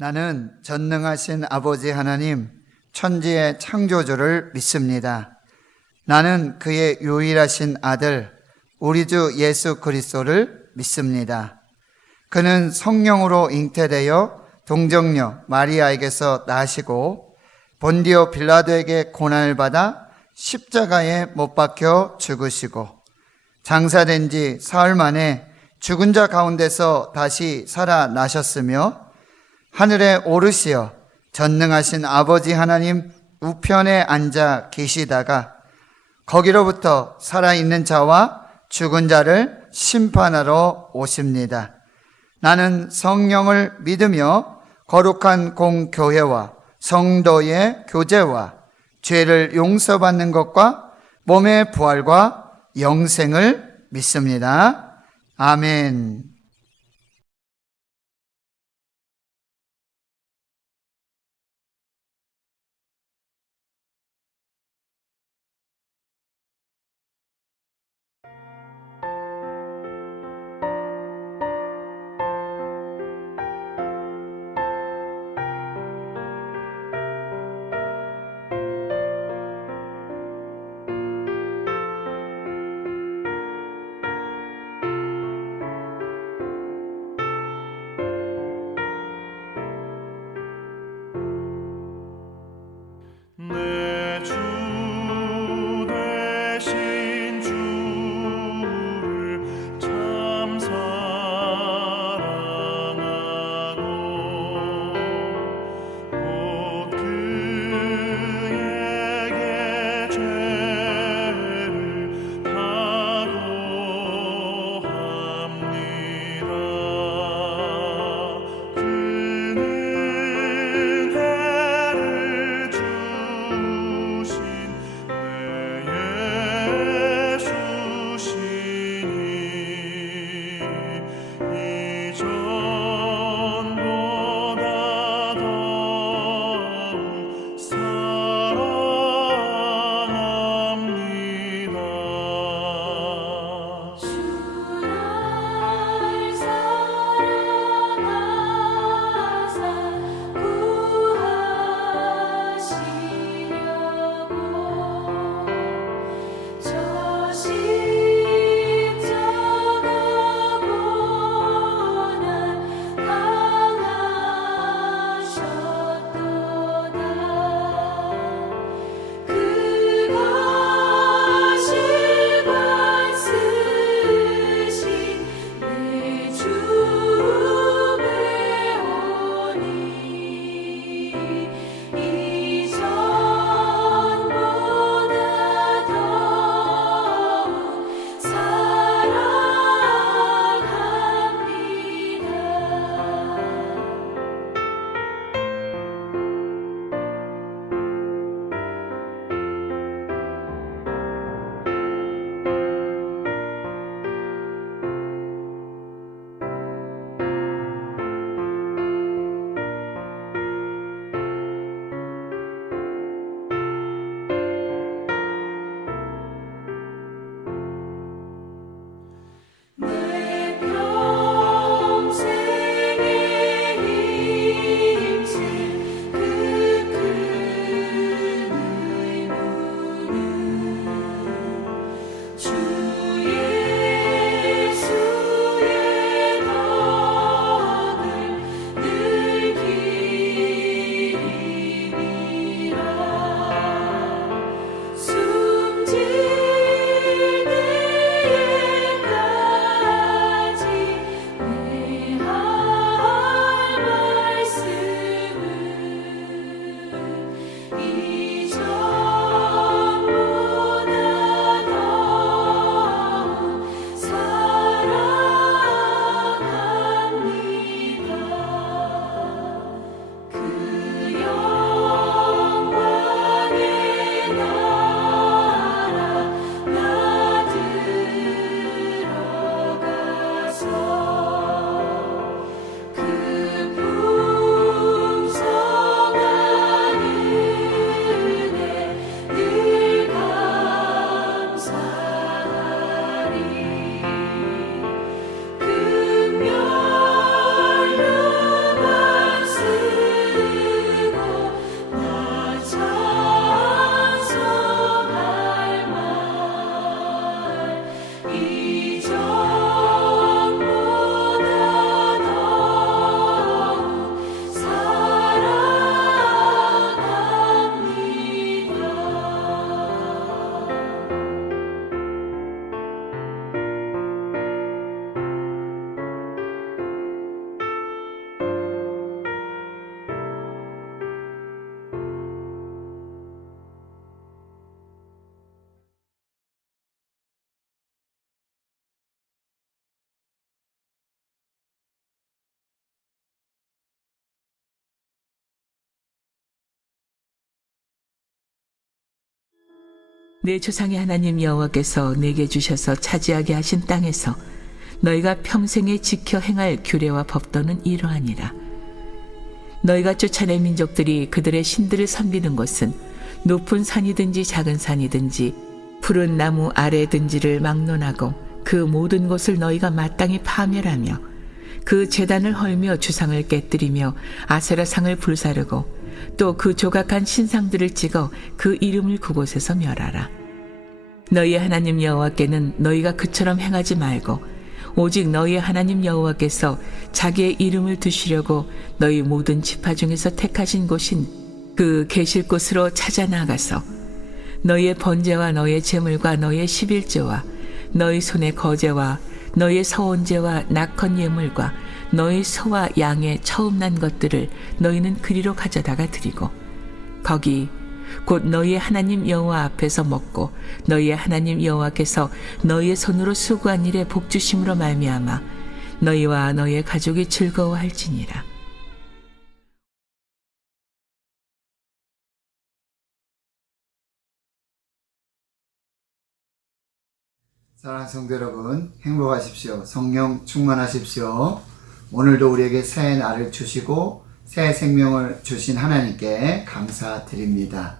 나는 전능하신 아버지 하나님, 천지의 창조주를 믿습니다. 나는 그의 유일하신 아들, 우리 주 예수 그리스도를 믿습니다. 그는 성령으로 잉태되어 동정녀 마리아에게서 나시고 본디오 빌라도에게 고난을 받아 십자가에 못 박혀 죽으시고 장사된 지 사흘 만에 죽은 자 가운데서 다시 살아나셨으며 하늘에 오르시어 전능하신 아버지 하나님 우편에 앉아 계시다가 거기로부터 살아있는 자와 죽은 자를 심판하러 오십니다. 나는 성령을 믿으며 거룩한 공교회와 성도의 교제와 죄를 용서받는 것과 몸의 부활과 영생을 믿습니다. 아멘. 내 조상의 하나님 여호와께서 내게 주셔서 차지하게 하신 땅에서 너희가 평생에 지켜 행할 규례와 법도는 이러하니라. 너희가 쫓아낸 민족들이 그들의 신들을 섬기는 곳은 높은 산이든지 작은 산이든지 푸른 나무 아래든지를 막론하고 그 모든 곳을 너희가 마땅히 파멸하며 그 제단을 헐며 주상을 깨뜨리며 아세라상을 불사르고 또 그 조각한 신상들을 찍어 그 이름을 그곳에서 멸하라. 너희의 하나님 여호와께는 너희가 그처럼 행하지 말고 오직 너희의 하나님 여호와께서 자기의 이름을 두시려고 너희 모든 지파 중에서 택하신 곳인 그 계실 곳으로 찾아 나가서 너희의 번제와 너희의 제물과 너희의 십일제와 너희 손의 거제와 너희의 서원제와 낙헌 예물과 너희 소와 양의 처음 난 것들을 너희는 그리로 가져다가 드리고 거기 곧 너희의 하나님 여호와 앞에서 먹고 너희의 하나님 여호와께서 너희의 손으로 수고한 일에 복주심으로 말미암아 너희와 너희의 가족이 즐거워할지니라. 사랑하는 성도 여러분, 행복하십시오. 성령 충만하십시오. 오늘도 우리에게 새 날을 주시고 새 생명을 주신 하나님께 감사드립니다.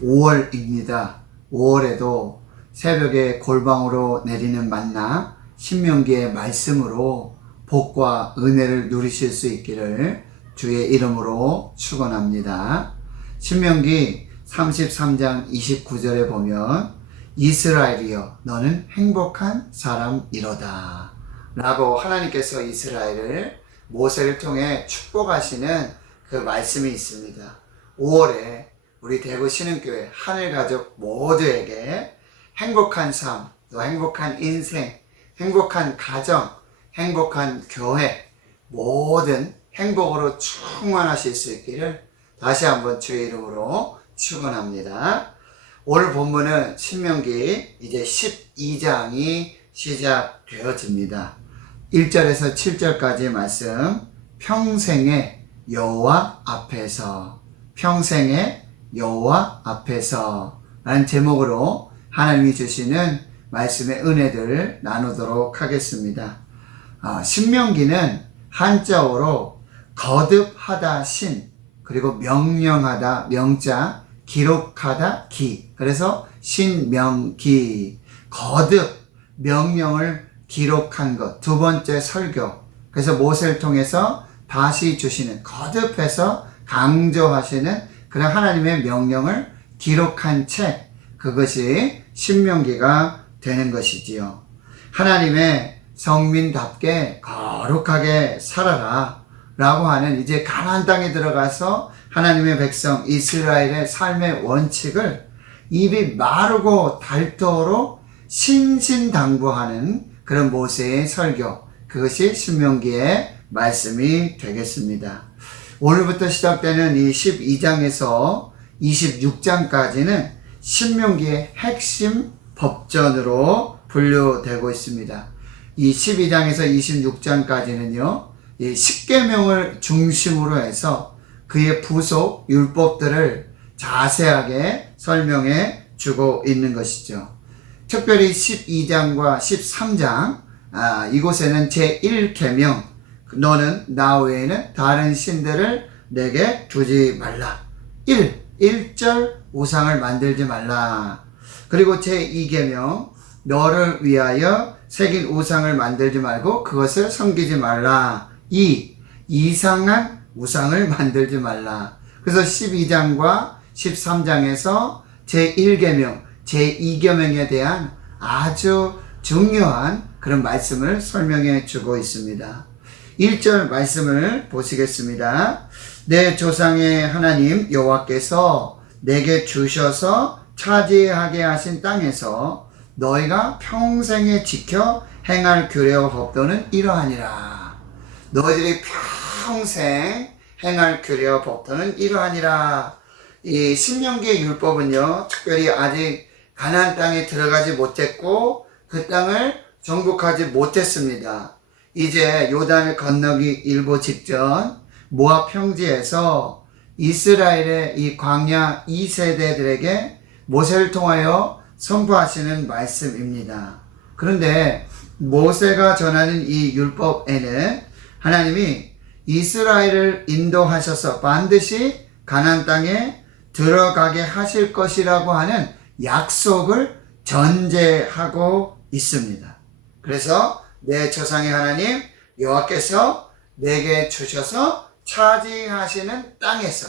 5월입니다. 5월에도 새벽에 골방으로 내리는 만나 신명기의 말씀으로 복과 은혜를 누리실 수 있기를 주의 이름으로 축원합니다. 신명기 33장 29절에 보면 이스라엘이여 너는 행복한 사람이로다 라고 하나님께서 이스라엘을 모세를 통해 축복하시는 그 말씀이 있습니다. 5월에 우리 대구 신흥교회 하늘가족 모두에게 행복한 삶, 또 행복한 인생, 행복한 가정, 행복한 교회, 모든 행복으로 충만하실 수 있기를 다시 한번 주의 이름으로 축원합니다. 오늘 본문은 신명기 이제 12장이 시작되어집니다. 1절에서 7절까지 말씀, 평생의 여호와 앞에서, 평생의 여호와 앞에서 라는 제목으로 하나님이 주시는 말씀의 은혜들 나누도록 하겠습니다. 신명기는 한자어로 거듭하다 신, 그리고 명령하다 명자, 기록하다 기. 그래서 신명기. 거듭, 명령을 기록한 것. 두 번째 설교. 그래서 모세를 통해서 다시 주시는, 거듭해서 강조하시는 그런 하나님의 명령을 기록한 책. 그것이 신명기가 되는 것이지요. 하나님의 성민답게 거룩하게 살아라 라고 하는, 이제 가나안 땅에 들어가서 하나님의 백성 이스라엘의 삶의 원칙을 입이 마르고 닳도록 신신당부하는 그런 모세의 설교, 그것이 신명기의 말씀이 되겠습니다. 오늘부터 시작되는 이 12장에서 26장까지는 신명기의 핵심 법전으로 분류되고 있습니다. 이 12장에서 26장까지는요, 이 십계명을 중심으로 해서 그의 부속 율법들을 자세하게 설명해 주고 있는 것이죠. 특별히 12장과 13장, 이곳에는 제1계명, 너는 나 외에는 다른 신들을 내게 두지 말라. 1절 우상을 만들지 말라. 그리고 제2계명, 너를 위하여 새긴 우상을 만들지 말고 그것을 섬기지 말라. 이상한 우상을 만들지 말라. 그래서 12장과 13장에서 제1계명, 제2계명에 대한 아주 중요한 그런 말씀을 설명해 주고 있습니다. 1절 말씀을 보시겠습니다. 내 조상의 하나님 여호와께서 내게 주셔서 차지하게 하신 땅에서 너희가 평생에 지켜 행할 규례와 법도는 이러하니라. 너희들이 평생 행할 규례와 법도는 이러하니라. 이 신명기의 율법은요, 특별히 아직 가나안 땅에 들어가지 못했고 그 땅을 정복하지 못했습니다. 이제 요단을 건너기 일보 직전 모압 평지에서 이스라엘의 이 광야 2세대들에게 모세를 통하여 선포하시는 말씀입니다. 그런데 모세가 전하는 이 율법에는 하나님이 이스라엘을 인도하셔서 반드시 가나안 땅에 들어가게 하실 것이라고 하는 약속을 전제하고 있습니다. 그래서 내 조상의 하나님 여호와께서 내게 주셔서 차지하시는 땅에서,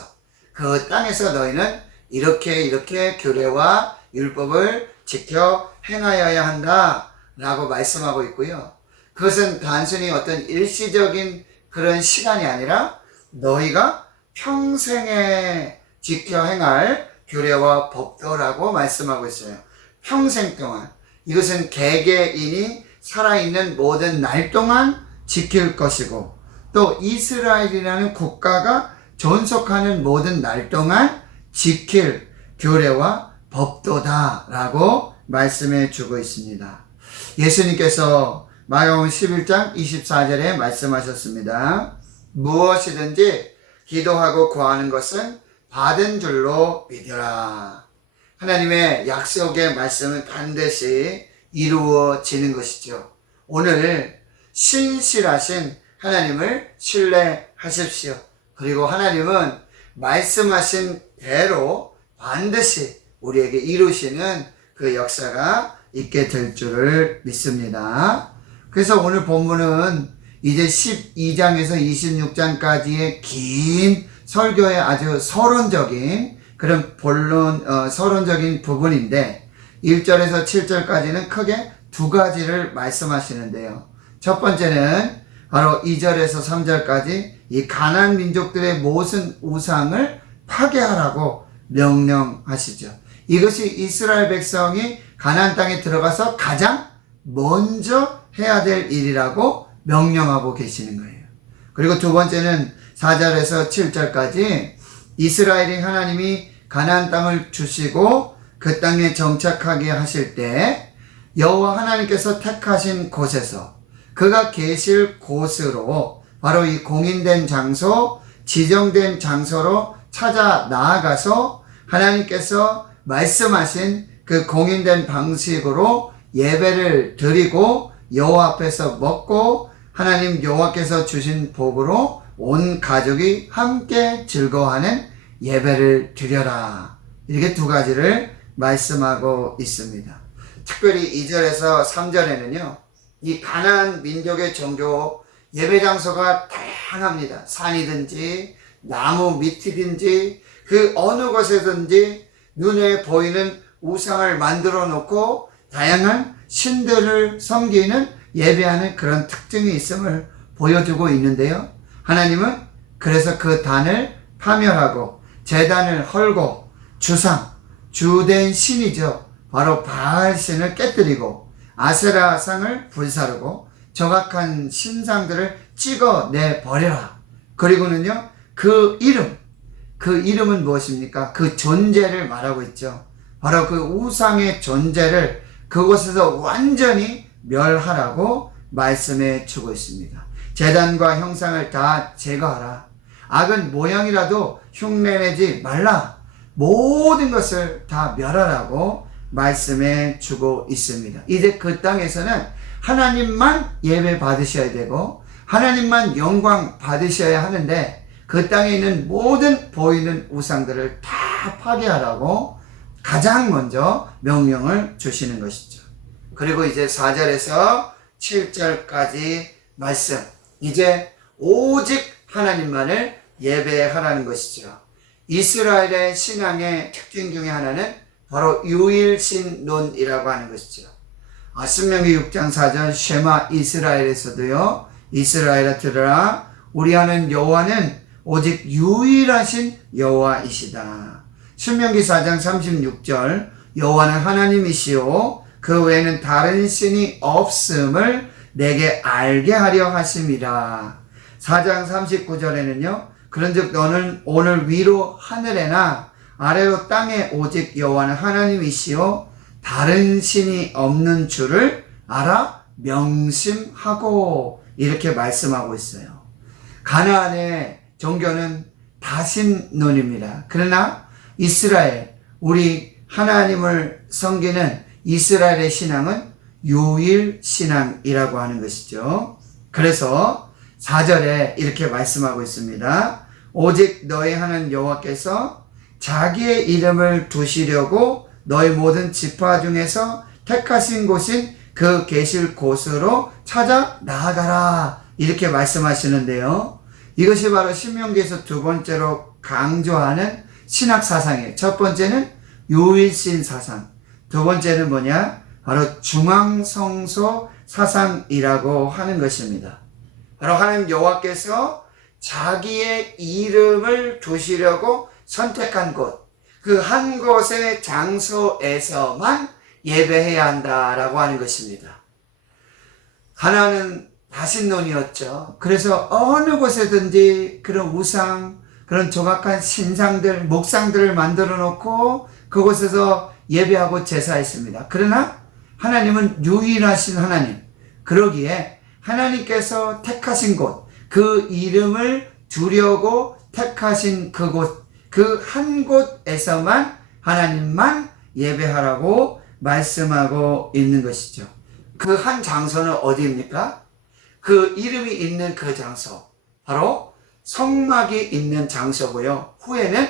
그 땅에서 너희는 이렇게 규례와 율법을 지켜 행하여야 한다 라고 말씀하고 있고요. 그것은 단순히 어떤 일시적인 그런 시간이 아니라 너희가 평생에 지켜 행할 규례와 법도라고 말씀하고 있어요. 평생 동안. 이것은 개개인이 살아있는 모든 날 동안 지킬 것이고, 또 이스라엘이라는 국가가 존속하는 모든 날 동안 지킬 규례와 법도다라고 말씀해 주고 있습니다. 예수님께서 마가복음 11장 24절에 말씀하셨습니다. 무엇이든지 기도하고 구하는 것은 받은 줄로 믿으라. 하나님의 약속의 말씀은 반드시 이루어지는 것이죠. 오늘 신실하신 하나님을 신뢰하십시오. 그리고 하나님은 말씀하신 대로 반드시 우리에게 이루시는 그 역사가 있게 될 줄을 믿습니다. 그래서 오늘 본문은 이제 12장에서 26장까지의 긴 설교의 아주 서론적인 그런 서론적인 부분인데 1절에서 7절까지는 크게 두 가지를 말씀하시는데요. 첫 번째는 바로 2절에서 3절까지 이 가나안 민족들의 모든 우상을 파괴하라고 명령하시죠. 이것이 이스라엘 백성이 가나안 땅에 들어가서 가장 먼저 해야 될 일이라고 명령하고 계시는 거예요. 그리고 두 번째는 4절에서 7절까지 이스라엘이 하나님이 가나안 땅을 주시고 그 땅에 정착하게 하실 때 여호와 하나님께서 택하신 곳에서 그가 계실 곳으로 바로 이 공인된 장소, 지정된 장소로 찾아 나아가서 하나님께서 말씀하신 그 공인된 방식으로 예배를 드리고 여호와 앞에서 먹고 하나님 여호와께서 주신 복으로 온 가족이 함께 즐거워하는 예배를 드려라. 이렇게 두 가지를 말씀하고 있습니다. 특별히 2절에서 3절에는요. 이 가나안 민족의 종교 예배 장소가 다양합니다. 산이든지 나무 밑이든지 그 어느 곳에든지 눈에 보이는 우상을 만들어 놓고 다양한 신들을 섬기는 예배하는 그런 특징이 있음을 보여주고 있는데요. 하나님은 그래서 그 단을 파멸하고 제단을 헐고 주된 신이죠. 바로 바알신을 깨뜨리고 아세라상을 불사르고 정확한 신상들을 찍어내 버려라. 그리고는요, 그 이름은 무엇입니까? 그 존재를 말하고 있죠. 바로 그 우상의 존재를 그곳에서 완전히 멸하라고 말씀해 주고 있습니다. 제단과 형상을 다 제거하라. 악은 모양이라도 흉내내지 말라. 모든 것을 다 멸하라고 말씀해 주고 있습니다. 이제 그 땅에서는 하나님만 예배 받으셔야 되고 하나님만 영광 받으셔야 하는데 그 땅에 있는 모든 보이는 우상들을 다 파괴하라고 가장 먼저 명령을 주시는 것이죠. 그리고 이제 4절에서 7절까지 말씀, 이제 오직 하나님만을 예배하라는 것이죠. 이스라엘의 신앙의 특징 중에 하나는 바로 유일신론이라고 하는 것이죠. 신명기 6장 4절 쉐마 이스라엘에서도요, 이스라엘아 들으라, 우리 하는 여호와는 오직 유일하신 여호와이시다. 신명기 4장 36절 여호와는 하나님이시오 그 외에는 다른 신이 없음을 내게 알게 하려 하심이라. 4장 39절에는요 그런즉 너는 오늘 위로 하늘에나 아래로 땅에 오직 여호와는 하나님이시오 다른 신이 없는 줄을 알아 명심하고 이렇게 말씀하고 있어요. 가나안의 종교는 다신론입니다. 그러나 이스라엘, 우리 하나님을 섬기는 이스라엘의 신앙은 유일 신앙이라고 하는 것이죠. 그래서 4절에 이렇게 말씀하고 있습니다. 오직 너희 하나님 여호와께서 자기의 이름을 두시려고 너희 모든 지파 중에서 택하신 곳인 그 계실 곳으로 찾아 나아가라. 이렇게 말씀하시는데요. 이것이 바로 신명기에서 두 번째로 강조하는 신학 사상이에요. 첫 번째는 유일신 사상. 두 번째는 뭐냐? 바로 중앙성소 사상이라고 하는 것입니다. 바로 하나님 여호와께서 자기의 이름을 두시려고 선택한 곳, 그 한 곳의 장소에서만 예배해야 한다라고 하는 것입니다. 가나안은 다신론이었죠. 그래서 어느 곳에든지 그런 우상, 그런 조각한 신상들, 목상들을 만들어 놓고 그곳에서 예배하고 제사했습니다. 그러나 하나님은 유일하신 하나님, 그러기에 하나님께서 택하신 곳, 그 이름을 두려고 택하신 그곳, 그 한 곳에서만 하나님만 예배하라고 말씀하고 있는 것이죠. 그 한 장소는 어디입니까? 그 이름이 있는 그 장소, 바로 성막이 있는 장소고요. 후에는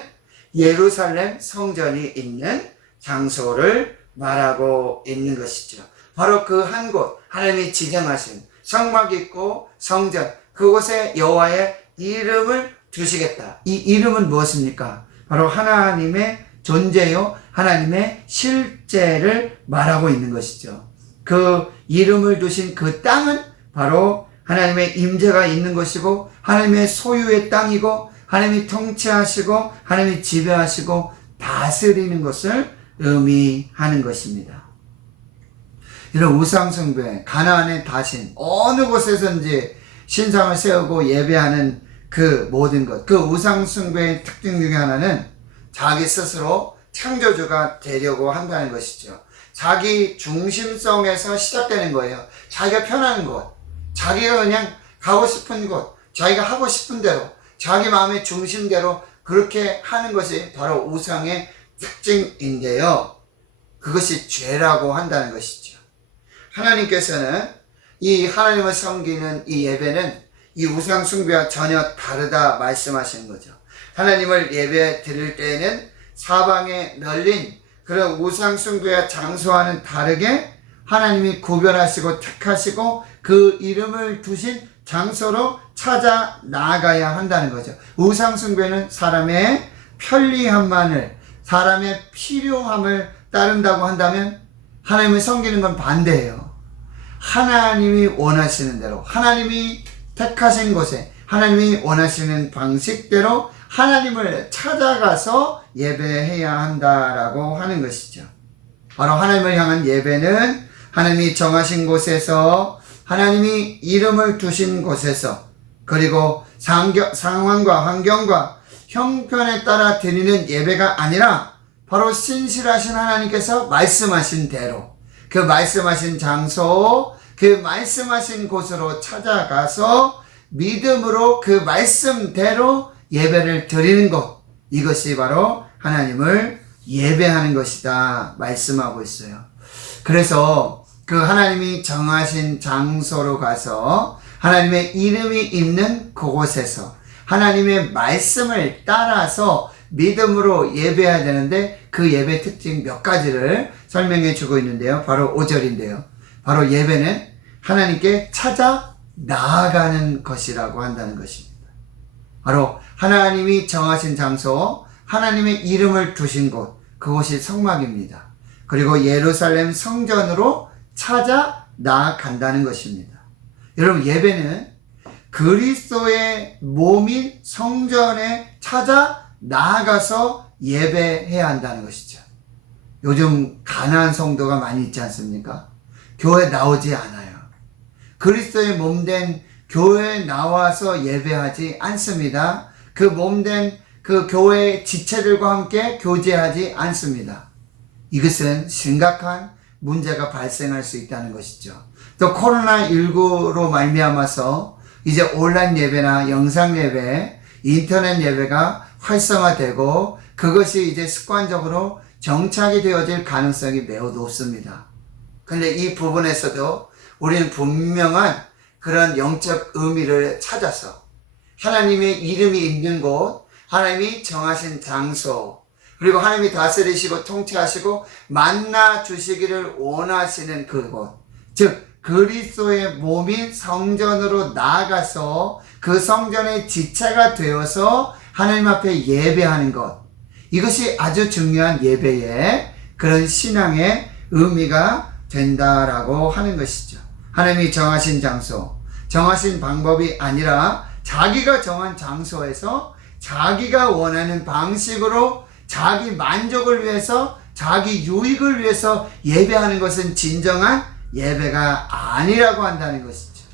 예루살렘 성전이 있는 장소를 말하고 있는 것이죠. 바로 그 한 곳, 하나님이 지정하신 성막이 있고 성전, 그곳에 여호와의 이름을 두시겠다. 이 이름은 무엇입니까? 바로 하나님의 존재요, 하나님의 실제를 말하고 있는 것이죠. 그 이름을 두신 그 땅은 바로 하나님의 임재가 있는 것이고 하나님의 소유의 땅이고 하나님이 통치하시고 하나님이 지배하시고 다스리는 것을 의미하는 것입니다. 이런 우상숭배, 가나안의 다신, 어느 곳에서든지 신상을 세우고 예배하는 그 모든 것, 그 우상숭배의 특징 중에 하나는 자기 스스로 창조주가 되려고 한다는 것이죠. 자기 중심성에서 시작되는 거예요. 자기가 편한 곳, 자기가 그냥 가고 싶은 곳, 자기가 하고 싶은 대로, 자기 마음의 중심대로 그렇게 하는 것이 바로 우상의 특징인데요. 그것이 죄라고 한다는 것이죠. 하나님께서는 이 하나님을 섬기는 이 예배는 이 우상 숭배와 전혀 다르다 말씀하시는 거죠. 하나님을 예배 드릴 때에는 사방에 널린 그런 우상 숭배와 장소와는 다르게 하나님이 구별하시고 택하시고 그 이름을 두신 장소로 찾아 나아가야 한다는 거죠. 우상 숭배는 사람의 편리함만을, 사람의 필요함을 따른다고 한다면 하나님을 섬기는 건 반대예요. 하나님이 원하시는 대로, 하나님이 택하신 곳에, 하나님이 원하시는 방식대로 하나님을 찾아가서 예배해야 한다라고 하는 것이죠. 바로 하나님을 향한 예배는 하나님이 정하신 곳에서, 하나님이 이름을 두신 곳에서, 그리고 상황과 환경과 형편에 따라 드리는 예배가 아니라 바로 신실하신 하나님께서 말씀하신 대로, 그 말씀하신 장소, 그 말씀하신 곳으로 찾아가서 믿음으로 그 말씀대로 예배를 드리는 것, 이것이 바로 하나님을 예배하는 것이다 말씀하고 있어요. 그래서 그 하나님이 정하신 장소로 가서 하나님의 이름이 있는 그곳에서 하나님의 말씀을 따라서 믿음으로 예배해야 되는데, 그 예배 특징 몇 가지를 설명해 주고 있는데요. 바로 5절인데요. 바로 예배는 하나님께 찾아 나아가는 것이라고 한다는 것입니다. 바로 하나님이 정하신 장소, 하나님의 이름을 두신 곳, 그곳이 성막입니다. 그리고 예루살렘 성전으로 찾아 나아간다는 것입니다. 여러분, 예배는 그리스도의 몸인 성전에 찾아 나아가서 예배해야 한다는 것이죠. 요즘 가난한 성도가 많이 있지 않습니까? 교회 나오지 않아요. 그리스도의 몸된 교회에 나와서 예배하지 않습니다. 그 몸된 그 교회의 지체들과 함께 교제하지 않습니다. 이것은 심각한 문제가 발생할 수 있다는 것이죠. 또 코로나19로 말미암아서 이제 온라인 예배나 영상 예배, 인터넷 예배가 활성화되고 그것이 이제 습관적으로 정착이 되어질 가능성이 매우 높습니다. 근데 이 부분에서도 우리는 분명한 그런 영적 의미를 찾아서 하나님의 이름이 있는 곳, 하나님이 정하신 장소, 그리고 하나님이 다스리시고 통치하시고 만나 주시기를 원하시는 그곳, 즉 그리스도의 몸인 성전으로 나아가서 그 성전의 지체가 되어서 하나님 앞에 예배하는 것, 이것이 아주 중요한 예배의 그런 신앙의 의미가 된다라고 하는 것이죠. 하나님이 정하신 장소, 정하신 방법이 아니라 자기가 정한 장소에서 자기가 원하는 방식으로 자기 만족을 위해서, 자기 유익을 위해서 예배하는 것은 진정한 예배가 아니라고 한다는 것이죠.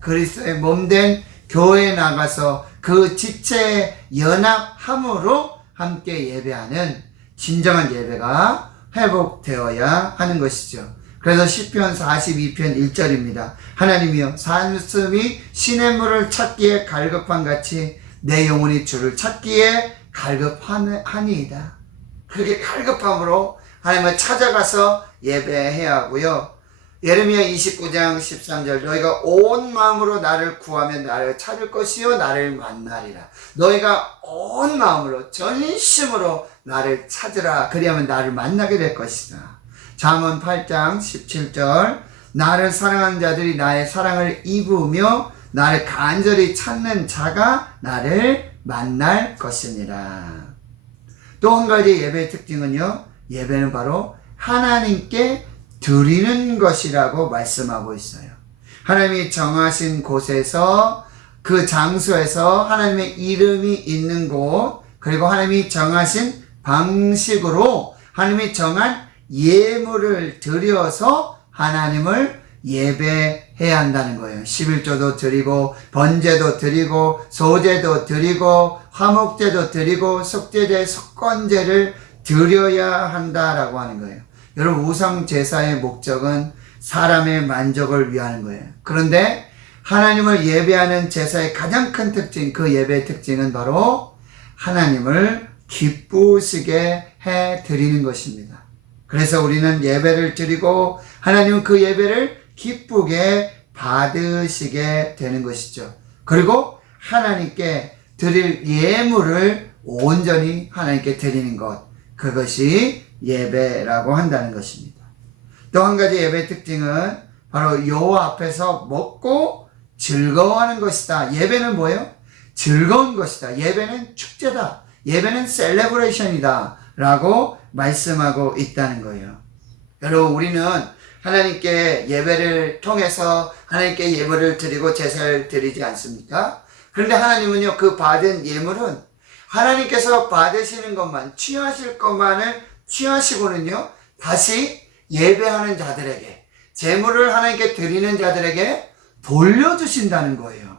그리스도의 몸된 교회에 나가서 그 지체에 연합함으로 함께 예배하는 진정한 예배가 회복되어야 하는 것이죠. 그래서 시편 42편 1절입니다. 하나님이여, 사슴이 시냇물을 찾기에 갈급한 같이 내 영혼이 주를 찾기에 갈급하니이다. 그렇게 갈급함으로 하나님을 찾아가서 예배해야 하고요. 예레미야 29장 13절, 너희가 온 마음으로 나를 구하면 나를 찾을 것이요 나를 만나리라. 너희가 온 마음으로 전심으로 나를 찾으라. 그리하면 나를 만나게 될 것이다. 잠언 8장 17절, 나를 사랑하는 자들이 나의 사랑을 입으며 나를 간절히 찾는 자가 나를 만날 것이니라. 또 한 가지 예배의 특징은요, 예배는 바로 하나님께 드리는 것이라고 말씀하고 있어요. 하나님이 정하신 곳에서, 그 장소에서 하나님의 이름이 있는 곳, 그리고 하나님이 정하신 방식으로 하나님이 정한 예물을 드려서 하나님을 예배해야 한다는 거예요. 11조도 드리고, 번제도 드리고, 소제도 드리고, 화목제도 드리고, 속죄제, 속건제를 드려야 한다라고 하는 거예요. 여러분, 우상 제사의 목적은 사람의 만족을 위하는 거예요. 그런데 하나님을 예배하는 제사의 가장 큰 특징, 그 예배의 특징은 바로 하나님을 기쁘시게 해 드리는 것입니다. 그래서 우리는 예배를 드리고 하나님은 그 예배를 기쁘게 받으시게 되는 것이죠. 그리고 하나님께 드릴 예물을 온전히 하나님께 드리는 것, 그것이 예배라고 한다는 것입니다. 또 한 가지 예배의 특징은 바로 여호와 앞에서 먹고 즐거워하는 것이다. 예배는 뭐예요? 즐거운 것이다. 예배는 축제다. 예배는 셀레브레이션이다 라고 말씀하고 있다는 거예요. 여러분, 우리는 하나님께 예배를 통해서 하나님께 예물을 드리고 제사를 드리지 않습니까? 그런데 하나님은요, 그 받은 예물은 하나님께서 받으시는 것만, 취하실 것만을 취하시고는요, 다시 예배하는 자들에게, 제물을 하나님께 드리는 자들에게 돌려주신다는 거예요.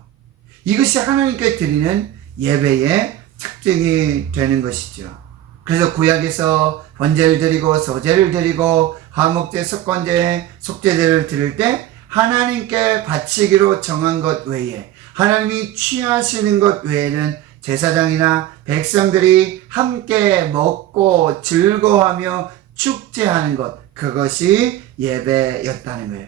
이것이 하나님께 드리는 예배의 특징이 되는 것이죠. 그래서 구약에서 번제를 드리고 소제를 드리고 화목제, 속건제, 속죄제를 드릴 때 하나님께 바치기로 정한 것 외에, 하나님이 취하시는 것 외에는 제사장이나 백성들이 함께 먹고 즐거워하며 축제하는 것, 그것이 예배였다는 거예요.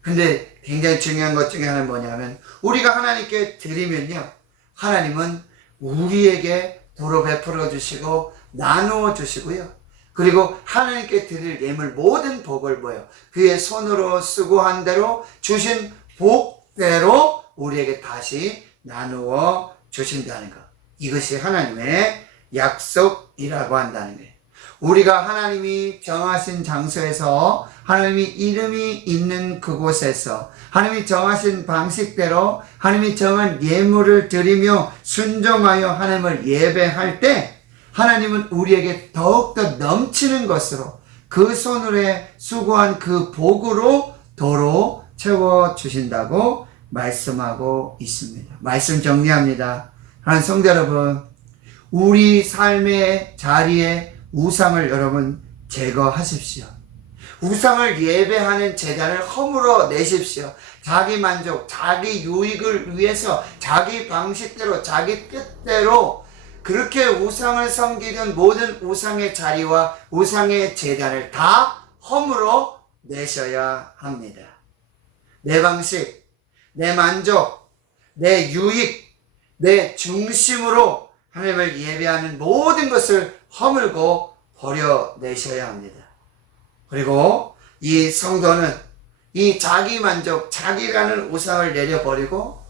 근데 굉장히 중요한 것 중에 하나는 뭐냐면, 우리가 하나님께 드리면요, 하나님은 우리에게 도로 베풀어 주시고 나누어 주시고요, 그리고 하나님께 드릴 예물 모든 복을 뭐예요? 그의 손으로 수고한 대로 주신 복대로 우리에게 다시 나누어 주신다는 것, 이것이 하나님의 약속이라고 한다는 거예요. 우리가 하나님이 정하신 장소에서, 하나님이 이름이 있는 그곳에서, 하나님이 정하신 방식대로 하나님이 정한 예물을 드리며 순종하여 하나님을 예배할 때, 하나님은 우리에게 더욱더 넘치는 것으로 그 손으로 수고한 그 복으로 도로 채워주신다고 말씀하고 있습니다. 말씀 정리합니다. 하나님 성도 여러분, 우리 삶의 자리에 우상을 여러분 제거하십시오. 우상을 예배하는 제단을 허물어 내십시오. 자기 만족, 자기 유익을 위해서 자기 방식대로, 자기 뜻대로 그렇게 우상을 섬기던 모든 우상의 자리와 우상의 제단을 다 허물어 내셔야 합니다. 내 방식, 내 만족, 내 유익, 내 중심으로 하나님을 예배하는 모든 것을 허물고 버려내셔야 합니다. 그리고 이 성도는 이 자기 만족, 자기라는 우상을 내려버리고,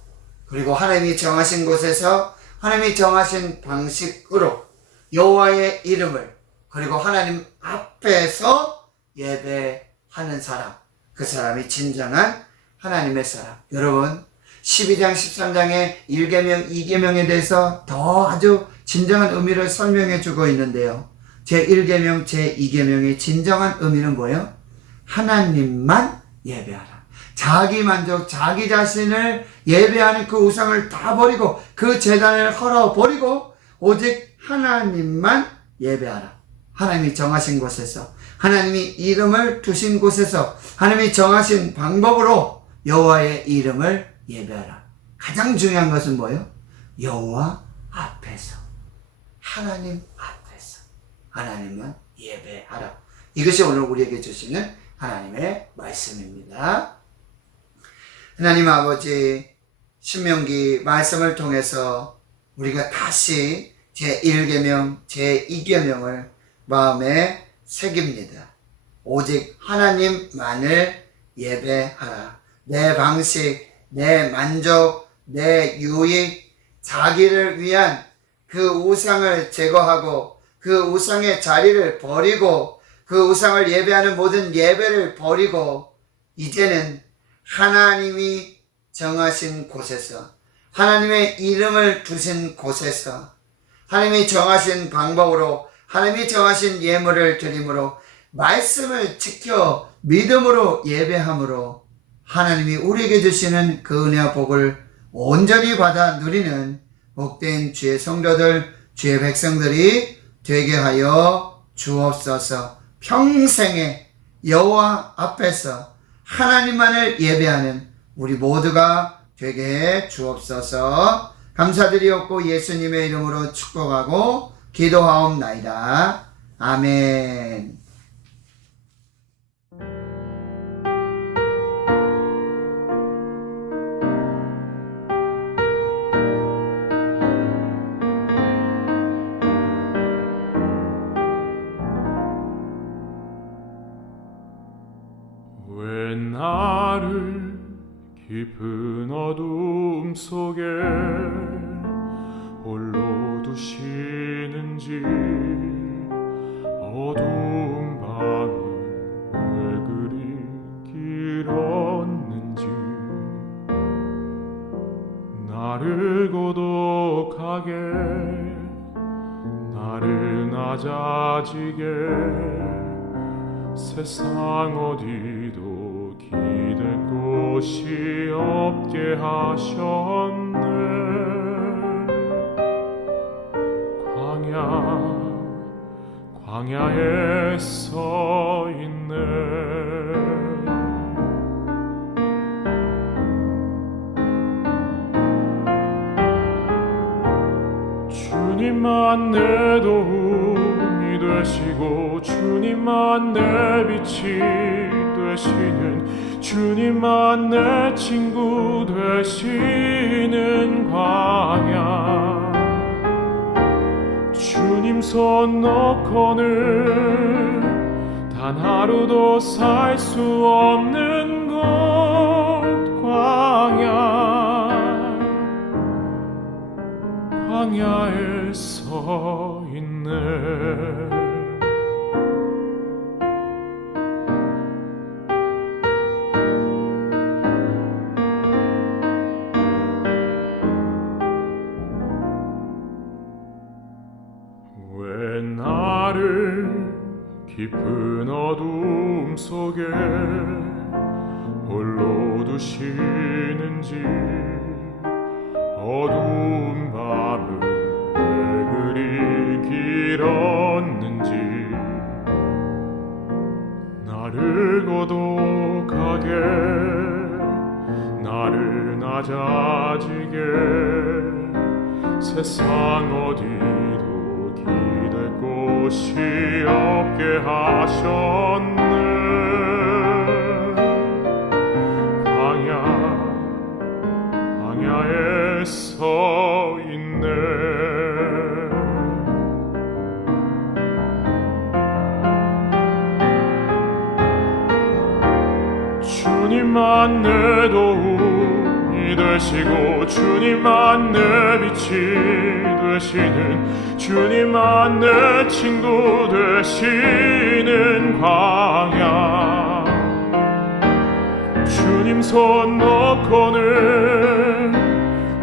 그리고 하나님이 정하신 곳에서 하나님이 정하신 방식으로 여호와의 이름을, 그리고 하나님 앞에서 예배하는 사람, 그 사람이 진정한 하나님의 사람. 여러분, 12장 13장의 1계명 2계명에 대해서 더 아주 진정한 의미를 설명해 주고 있는데요, 제1계명 제2계명의 진정한 의미는 뭐예요? 하나님만 예배하라. 자기 만족, 자기 자신을 예배하는 그 우상을 다 버리고 그 제단을 헐어버리고 오직 하나님만 예배하라. 하나님이 정하신 곳에서, 하나님이 이름을 두신 곳에서, 하나님이 정하신 방법으로 여호와의 이름을 예배하라. 가장 중요한 것은 뭐예요? 여호와 앞에서, 하나님 앞에서 하나님만 예배하라. 이것이 오늘 우리에게 주시는 하나님의 말씀입니다. 하나님 아버지, 신명기 말씀을 통해서 우리가 다시 제1계명 제2계명을 마음에 새깁니다. 오직 하나님만을 예배하라. 내 방식, 내 만족, 내 유익, 자기를 위한 그 우상을 제거하고 그 우상의 자리를 버리고 그 우상을 예배하는 모든 예배를 버리고 이제는 하나님이 정하신 곳에서, 하나님의 이름을 두신 곳에서, 하나님이 정하신 방법으로, 하나님이 정하신 예물을 드림으로, 말씀을 지켜 믿음으로 예배함으로 하나님이 우리에게 주시는 그 은혜와 복을 온전히 받아 누리는 복된 주의 성도들, 주의 백성들이 되게 하여 주옵소서. 평생에 여호와 앞에서 하나님만을 예배하는 우리 모두가 되게 해 주옵소서. 감사드리옵고 예수님의 이름으로 축복하고 기도하옵나이다. 아멘. 왜 나를 깊은 어둠 속에 홀로 두시는지, 어두운 밤은 왜 그리 길었는지, 나를 고독하게, 나를 낮아지게, 세상 어디도 기댈 곳이 없게 하셨네. 광야에 서 있네. 주님만 내 도움이 되시고, 주님만 내 빛이 되시는, 주님만 내 친구 되시는 광야. 주님 손 놓고는 단 하루도 살 수 없는 곳, 광야에 서 있네. 왜 나를 깊은 어둠 속에 홀로 두시는지, 어두운 밤은 왜 그리 길었는지, 나를 고독하게, 나를 낮아지게, 세상 어디도 기댈 곳이 없게 하셨네. 광야에 서 있네. 주님만 내 도움이 되시고 주님만 내 빛이 되시는 주님만 내 친구 되시는 광야. 주님 손 놓고는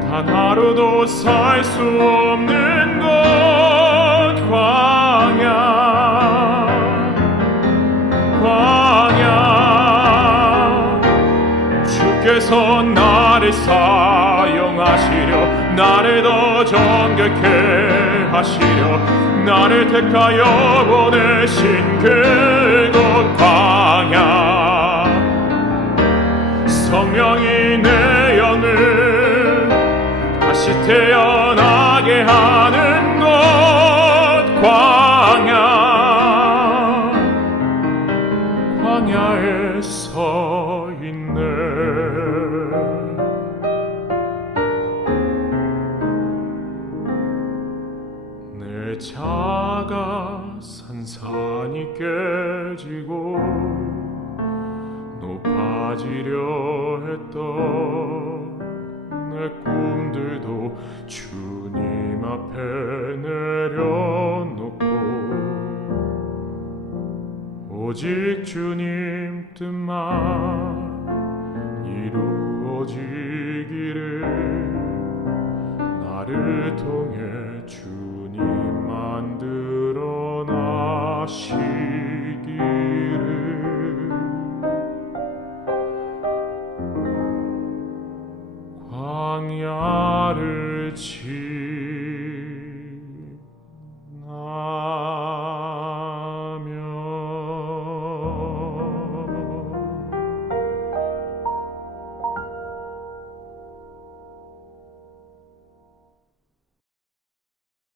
단 하루도 살 수 없는 곳 광야. 주께서 나를 사용하시려 나를 더 정결케 하시려 나를 택하여 보내신 그곳 광야. 성령이 내 영을 다시 태어나게 하는 곳 광야에 서 있네. 내 자가 산산이 깨지고 높아지려 했던 내 꿈들도 주님 앞에 내려놓고 오직 주님 뜻만 이루어지기를 나를 통해 주님 만들어 나시기를 광야를 치